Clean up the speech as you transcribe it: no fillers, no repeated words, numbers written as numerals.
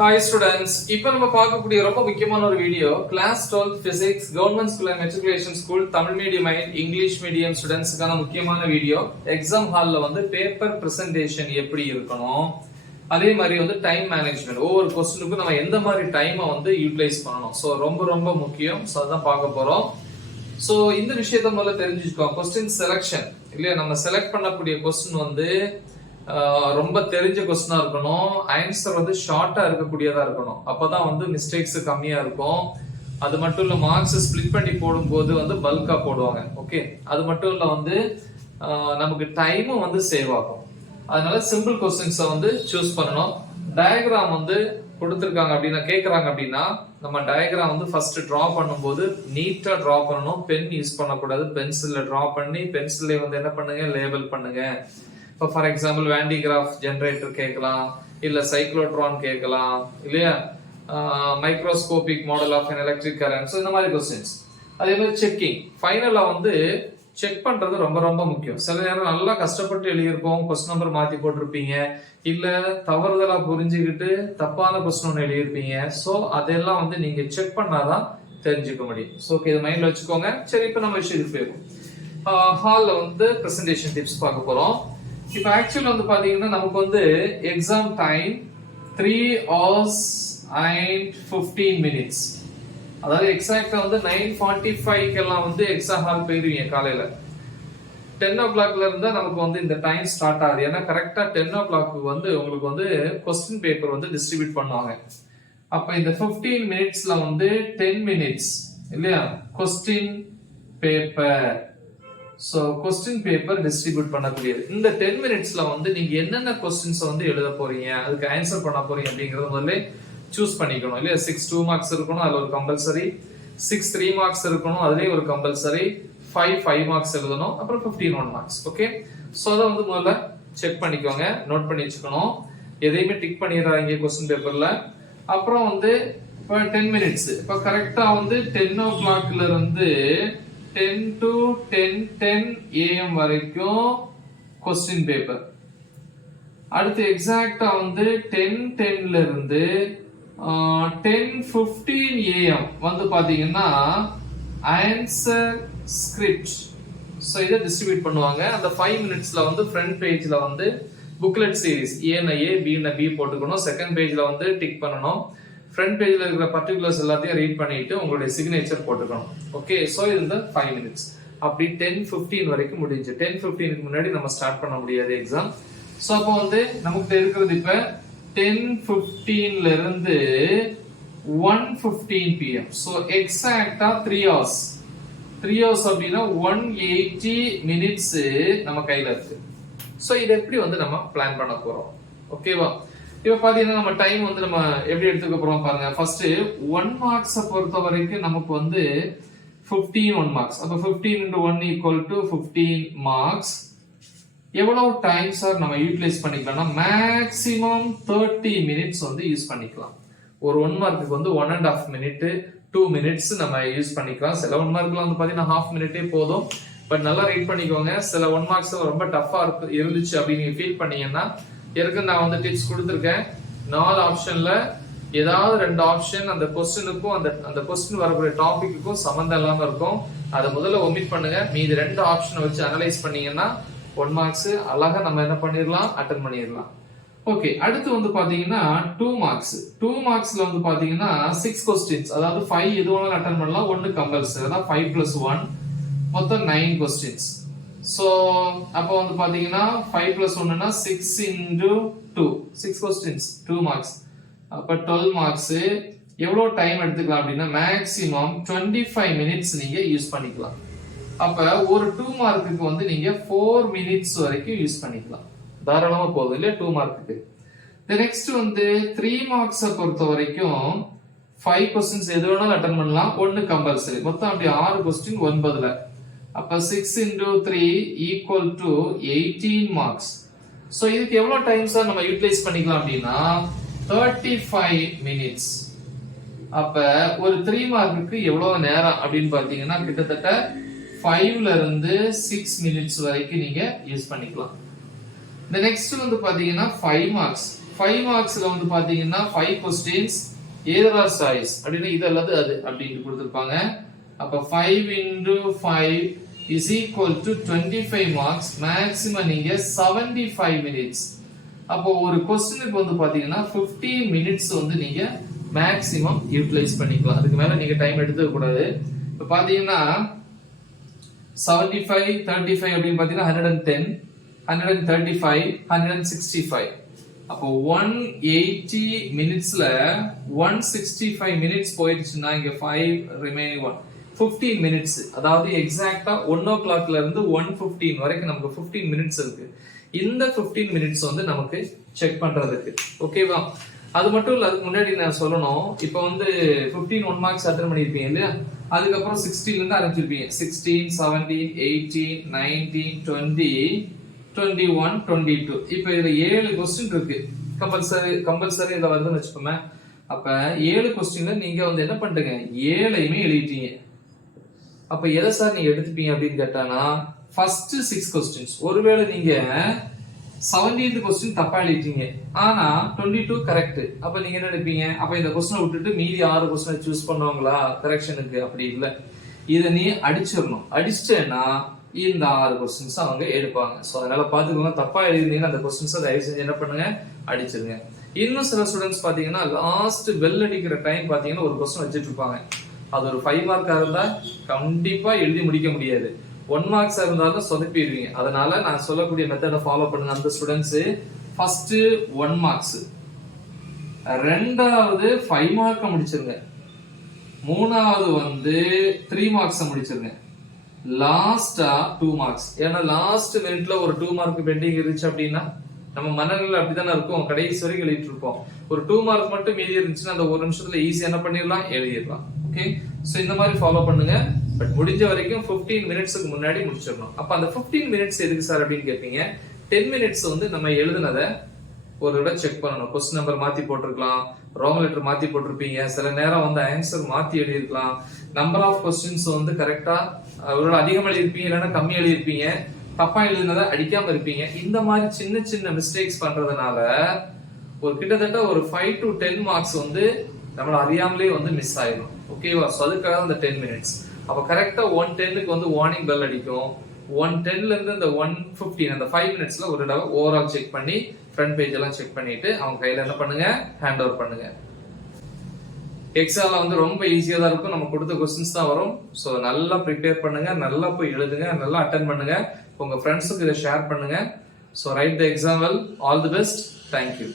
Hi students, இப்போ நம்ம பார்க்கக்கூடிய ரொம்ப முக்கியமான ஒரு video class 12 physics government school and matriculation school Tamil medium and English medium ஸ்டூடெண்ட்ஸ்க்கான முக்கியமான வீடியோ. எக்ஸாம் ஹால்ல வந்து பேப்பர் பிரசன்டேஷன் எப்படி இருக்கணும், அதே மாதிரி வந்து டைம் மேனேஜ்மெண்ட், ஒவ்வொரு क्वेश्चनுக்கும் நம்ம எந்த மாதிரி டைமை வந்து யூட்டிலைஸ் பண்ணணும். ஸோ ரொம்ப ரொம்ப முக்கியம். ஸோ அதான் பார்க்க போறோம். ஸோ இந்த விஷயத்த முதல்ல தெரிஞ்சுக்கோங்க. கொஸ்டின் செலக்ஷன் இல்லையா, நம்ம செலக்ட் பண்ணக்கூடிய கொஸ்டின் வந்து ரொம்ப தெரிஞ்ச கொஸ்டினா இருக்கணும். ஆன்சர் வந்து ஷார்ட்டா இருக்கக்கூடியதா இருக்கணும். அப்பதான் வந்து மிஸ்டேக்ஸ் கம்மியா இருக்கும். அது மட்டும் இல்ல, மார்க்ஸ் ஸ்பிளிட் பண்ணி போடும்போது வந்து பல்கா போடுவாங்க. ஓகே, அது மட்டும் இல்ல வந்து நமக்கு டைமும் வந்து சேவ் ஆகும். அதனால சிம்பிள் கொஸ்டின்ஸை வந்து சூஸ் பண்ணணும். டயக்ராம் வந்து கொடுத்துருக்காங்க அப்படின்னா கேட்கறாங்க அப்படின்னா நம்ம டயக்ராம் வந்து ஃபர்ஸ்ட் டிரா பண்ணும்போது நீட்டா டிரா பண்ணணும். பென் யூஸ் பண்ணக்கூடாது. பென்சில்ல டிரா பண்ணி பென்சில்ல வந்து என்ன பண்ணுங்க, லேபிள் பண்ணுங்க. இப்போ ஃபார் எக்ஸாம்பிள் வேண்டிகிராஃப் ஜெனரேட்டர் கேட்கலாம், இல்ல சைக்ளோட்ரான் கேட்கலாம், இல்லையா microscopic model of an electric current. இந்த மாதிரி கொஸ்டின்ஸ். அதே மாதிரி செக்கிங், ஃபைனலா வந்து செக் பண்றது ரொம்ப ரொம்ப முக்கியம். சில நேரம் நல்லா கஷ்டப்பட்டு எழுதியிருப்போம், கொஸ்டின் நம்பர் மாத்தி போட்டிருப்பீங்க, இல்ல தவறுதலா புரிஞ்சுக்கிட்டு தப்பான கொஸ்டின் ஒன்று எழுதியிருப்பீங்க. ஸோ அதெல்லாம் வந்து நீங்க செக் பண்ணாதான் தெரிஞ்சுக்க முடியும். ஸோ ஓகே, இதை மைண்ட்ல வச்சுக்கோங்க. சரி, இப்போ நம்ம விஷயத்துக்கு போயிருவோம். ஹால்ல வந்து பிரசன்டேஷன் டிப்ஸ் பார்க்க போறோம். இப்போ ஆக்சுவலா வந்து பாத்தீங்கன்னா நமக்கு வந்து exam time 3 hours and 15 minutes. அதாவது எக்ஸாக்டா வந்து 9:45 எல்லாம் வந்து எக்ஸாம் ஹால் போயிருவீங்க. காலையில 10 o'clock இருந்தா நமக்கு வந்து இந்த டைம் ஸ்டார்ட் ஆகுது. ஏன்னா கரெக்டா 10 o'clock வந்து உங்களுக்கு வந்து கொஸ்டின் பேப்பர் வந்து டிஸ்ட்ரிபியூட் பண்ணுவாங்க. அப்ப இந்த 15 minutesல வந்து 10 minutes இல்லையா question paper. So question paper distribute பண்ணக்கூடியது. இந்த 10 minutesல வந்து நீங்க என்னென்ன கொஸ்டின்ஸ் வந்து எழுத போறீங்க, அதுக்கு ஆன்சர் பண்ண போறீங்க அப்படிங்கறது முதல்ல சூஸ் பண்ணிக்கணும். இல்லையா 6 2 மார்க்ஸ் இருக்கணும், அதுல ஒரு கம்பல்சரி. 6 3 மார்க்ஸ் இருக்கணும், அதுலயே ஒரு கம்பல்சரி. 5 மார்க்ஸ் எழுதணும், அப்புறம் 15 1 மார்க்ஸ். ஓகே, சோ அதை வந்து முதல்ல செக் பண்ணிக்கோங்க, நோட் பண்ணி வச்சுக்கணும். எதையுமே டிக் பண்ணிடுறாங்க கொஸ்டின் பேப்பர்ல. அப்புறம் வந்து இப்போ 10 minutes, இப்போ கரெக்டா வந்து 10 o'clockல இருந்து 10 to 10 AM வரைக்கும் கொஸ்டின் பேப்பர். அடுத்து எக்ஸாக்டா வந்து 10:10ல இருந்து 10:15 AM வந்து பாத்தீங்கன்னா ஆன்சர் ஸ்கிரிப்ட். சோ இதை டிஸ்ட்ரிபியூட் பண்ணுவாங்க. அந்த 5 minutesல வந்து ஃப்ரண்ட் பேஜ்ல வந்து புக்லெட் சீரிஸ் ஏன ஏ பின பி போட்டுக்கணும். செகண்ட் பேஜ்ல வந்து டிக் பண்ணணும். ஃப்ரண்ட் பேஜ்ல இருக்கிற பர்டிகுலர்ஸ் எல்லாத்தையும் ரீட் பண்ணிட்டு உங்களுடைய சிக்னேச்சர் போட்டுக்கணும். ஓகே, சோ இது இந்த 5 minutes. அப்படி 10:15 வரைக்கும் முடிஞ்சு. 10:15க்கு முன்னாடி நம்ம ஸ்டார்ட் பண்ண முடியாது எக்ஸாம். சோ அப்போ வந்து நமக்கு இருக்கிறது இப்ப 10:15ல இருந்து 1:15 PM. சோ எக்ஸாக்ட்டா 3 hours. 3 hours அப்படின்னா 180 minutes நம்ம கையில இருக்கு. சோ இது எப்படி வந்து நம்ம பிளான் பண்ண போறோம். ஓகேவா? இப்ப பாத்தீங்கன்னா நம்ம டைம் வந்து நம்ம எப்படி எடுத்துக்க போறோம் பாருங்க. ஃபர்ஸ்ட் 1 marks பொறுத்த வரைக்கும் நமக்கு வந்து 15 1 marks. அப்ப 15 into 1 equal to 15 marks. எவ்வளவு டைம் சார் நம்ம யூட்டிலைஸ் பண்ணிக்கலாம்னா மேக்ஸிமம் 30 minutes வந்து யூஸ் பண்ணிக்கலாம். ஒரு 1 மார்க்குக்கு வந்து 1.5 minute 2 minutes நம்ம யூஸ் பண்ணிக்கலாம். சில 1 மார்க்ல வந்து பாத்தீங்கன்னா half minute போதும். பட் நல்லா ரீட் பண்ணிக்கோங்க. சில 1 marks ரொம்ப டஃபா இருந்துச்சு அப்படின்னு நீங்க ஃபீல் பண்ணீங்கன்னா ஏற்கனவே நான் வந்து டிப்ஸ் கொடுத்துருக்கேன். 4 ஆப்ஷன்ல ஏதாவது 2 ஆப்ஷன் அந்த கொஸ்டினுக்கும் அந்த கொஸ்டின் வரக்கூடிய டாபிக்குக்கும் சம்பந்தம் இல்லாம இருக்கும். அதை முதல்ல ஒமிட் பண்ணுங்க. மீதி 2 ஆப்ஷனை வச்சு அனலைஸ் பண்ணீங்கன்னா 1 marks அழகா நம்ம என்ன பண்ணிடலாம், அட்டன் பண்ணிடலாம். ஓகே, அடுத்து வந்து பாத்தீங்கன்னா 2 marks. 2 marksல வந்து பாத்தீங்கன்னா 6 questions, அதாவது 5 எது வேணாலும் அட்டன் பண்ணலாம், 1 கம்பல்சரி. அதான் 5 plus 1 மொத்தம் 9 questions. சோ அப்போ வந்து பாத்தீங்கன்னா 5 plus 1னா 6 into 2 6 questions 2 marks. அப்ப 12 marks. எவ்வளவு டைம் எடுத்துக்கலாம் அப்படின்னா மேக்ஸிமம் 25 minutes நீங்க யூஸ் பண்ணிக்கலாம். அப்ப ஒரு 2 மார்க்குக்கு வந்து நீங்க 4 minutes வரைக்கும் யூஸ் பண்ணிக்கலாம். தாராளமா போதும் இல்லையா 2 மார்க்குக்கு. நெக்ஸ்ட் வந்து 3 marks பொறுத்த வரைக்கும் 5 questions எது வேணாலும் அட்டன் பண்ணலாம், 1 கம்பல்சரி. மொத்தம் அப்படி 6 question 9ல. அப்ப 6 into 3 equal to 18 marks. So இதுக்கு எவ்வளவு டைம் சார் நம்ம யூட்டிலைஸ் பண்ணிக்கலாம் அப்படின்னா 35 minutes. அப்ப ஒரு 3 மார்க்குக்கு எவ்வளவு நேரம் அப்படின்னு பாத்தீங்கன்னா கிட்டத்தட்ட 5ல இருந்து 6 minutes வரைக்கும் நீங்க யூஸ் பண்ணிக்கலாம். இந்த நெக்ஸ்ட் வந்து பாத்தீங்கன்னா 5 marks. 5 மார்க்ஸ்ல வந்து பாத்தீங்கன்னா 5 கொஸ்டின்ஸ் either or choice அப்படினா இது அல்லது அது அப்படினு கொடுத்திருப்பாங்க. அப்ப 5 into 5 is equal to 25 marks. Maximum நீங்க 75 minutes. அப்போ ஒரு क्वेश्चனுக்கு வந்து பாத்தீங்கன்னா 15 minutes வந்து நீங்க மேக்ஸிமம் யூட்டிலைஸ் பண்ணிக்கலாம். அதுக்கு மேல நீங்க டைம் எடுத்துக்க கூடாது. இப்ப பாத்தீங்கன்னா 75 35 அப்படினு பாத்தீங்கன்னா 110 135 165. அப்போ 180 மினிட்ஸ்ல 165 மினிட்ஸ் போயிடுச்சுன்னா இங்க 5 ரிமைனிங் 15 மினிட்ஸ், அதாவது எக்ஸாக்ட்டா 1 o'clockல இருந்து 1:15 வரைக்கும் நமக்கு 15 மினிட்ஸ் இருக்கு. இந்த 15 மினிட்ஸ் வந்து நமக்கு செக் பண்றதுக்கு. ஓகேவா? அது மட்டும் இல்ல, அதுக்கு முன்னாடி நான் சொல்லணும், இப்போ வந்து 15 1 மார்க்ஸ் அட்டெண்ட் பண்ணிருப்பீங்க இல்லையா, அதுக்கப்புறம் 16 இருந்து ஆரம்பிச்சிருப்பீங்க. 16 17 18 19 20 21 22. இப்போ இதுல 7 क्वेश्चन இருக்கு. கம்பல்சரி இத வருதுன்னு வெச்சுக்கோமே. அப்ப 7 क्वेश्चनல நீங்க வந்து என்ன பண்றீங்க, 7ஐயுமே எழுதிட்டீங்க. அப்ப எதை சார் நீங்க எடுத்துப்பீங்க அப்படின்னு கேட்டானா, ஃபர்ஸ்ட் 6 क्वेश्चंस. ஒருவேளை நீங்க 17th क्वेश्चन தப்பா எழுதிட்டீங்க, ஆனா 22 கரெக்ட், அப்ப நீங்க என்ன எடுப்பீங்க, அப்ப இந்த क्वेश्चனை விட்டுட்டு மீதி 6 क्वेश्चனை சூஸ் பண்ணுவாங்களா கரெக்ஷனுக்கு? அப்படி இல்ல, இத நீ அடிச்சிரணும். அடிச்சிட்டேன்னா இந்த 6 क्वेश्चंस அவங்க எடுப்பாங்க. சோ அதனால பாத்துக்கோங்க, தப்பா எழுதினீங்கன்னா அந்த क्वेश्चंस தயவு செஞ்சு என்ன பண்ணுங்க, அடிச்சிருங்க. இன்னும் சில ஸ்டூடண்ட்ஸ் பாத்தீங்கன்னா லாஸ்ட் பெல் அடிக்கிற டைம் பாத்தீங்கன்னா ஒரு क्वेश्चन வச்சிட்டு இருப்பாங்க. அது ஒரு 5 மார்க்கா இருந்தா கண்டிப்பா எழுதி முடிக்க முடியாது. 1 மார்க்ஸ் இருந்தாலும் சொதப்பிடுவீங்க. அதனால நான் சொல்லக்கூடிய மெத்தட ஃபாலோ பண்ணுங்க அந்த ஸ்டூடண்ட்ஸ். ஃபர்ஸ்ட் 1 மார்க்ஸ், ரெண்டாவது 5 மார்க்க முடிச்சிருங்க, மூணாவது வந்து 3 மார்க்ஸ் முடிச்சிருங்க, லாஸ்டா 2 மார்க்ஸ். ஏன்னா லாஸ்ட் மினிட்ல ஒரு 2 மார்க் பெண்டிங் இருந்துச்சு அப்படின்னா நம்ம மனநிலை அப்படித்தானே இருக்கும், கடைசி வரைக்கும் எழுதிட்டு இருப்போம். ஒரு 2 மார்க் மட்டும் மீதி இருந்துச்சுன்னா அந்த ஒரு நிமிஷத்துல ஈஸியா என்ன பண்ணிடலாம், எழுதிடலாம். ஓகே, சோ இந்த மாதிரி ஃபாலோ பண்ணுங்க. பட் முடிஞ்ச வரைக்கும் 15 மினிட்ஸ்க்கு முன்னாடி முடிச்சிடணும். அப்ப அந்த 15 மினிட்ஸ் எதுக்கு சார் அப்படின்னு கேட்பீங்க. 10 மினிட்ஸ் வந்து நம்ம எழுதுனதை ஒரு தடவை செக் பண்ணணும். கொஸ்டின் நம்பர் மாத்தி போட்டிருக்கலாம், ராங் லெட்டர் மாத்தி போட்டிருப்பீங்க, சில நேரம் வந்து ஆன்சர் மாத்தி எழுதிருக்கலாம், நம்பர் ஆஃப் கொஸ்டின்ஸ் வந்து கரெக்டா ஒரு அதிகம் எழுதிருப்பீங்க, இல்லைன்னா கம்மி எழுதிருப்பீங்க, தப்பா எழுதுனதை அடிக்காம இருப்பீங்க. இந்த மாதிரி சின்ன சின்ன மிஸ்டேக்ஸ் பண்றதுனால ஒரு கிட்டத்தட்ட ஒரு 5 to 10 மார்க்ஸ் வந்து நம்மள அறியாமலே வந்து மிஸ் ஆயிடும். ஓகேவா? சோ அதுக்காக அந்த 10 மினிட்ஸ். அப்ப கரெக்டா 1:10க்கு வந்து வார்னிங் பெல் அடிக்கும். 1:10ல இருந்து இந்த 1:15 அந்த 5 மினிட்ஸ்ல ஒரு தடவை ஓவரால் செக் பண்ணி ஃப்ரண்ட் பேஜ் எல்லாம் செக் பண்ணிட்டு அவங்க கையில என்ன பண்ணுங்க, ஹேண்ட் ஓவர் பண்ணுங்க. எக்ஸாம்ல வந்து ரொம்ப ஈஸியா தான் இருக்கும், நம்ம கொடுத்த क्वेश्चंस தான் வரும். சோ நல்லா ப்ரிப்பேர் பண்ணுங்க, நல்லா போய் எழுதுங்க, நல்லா அட்டெண்ட் பண்ணுங்க, உங்க ஃப்ரெண்ட்ஸுக்கு இதை ஷேர் பண்ணுங்க. So right the exam well, all the best, thank you.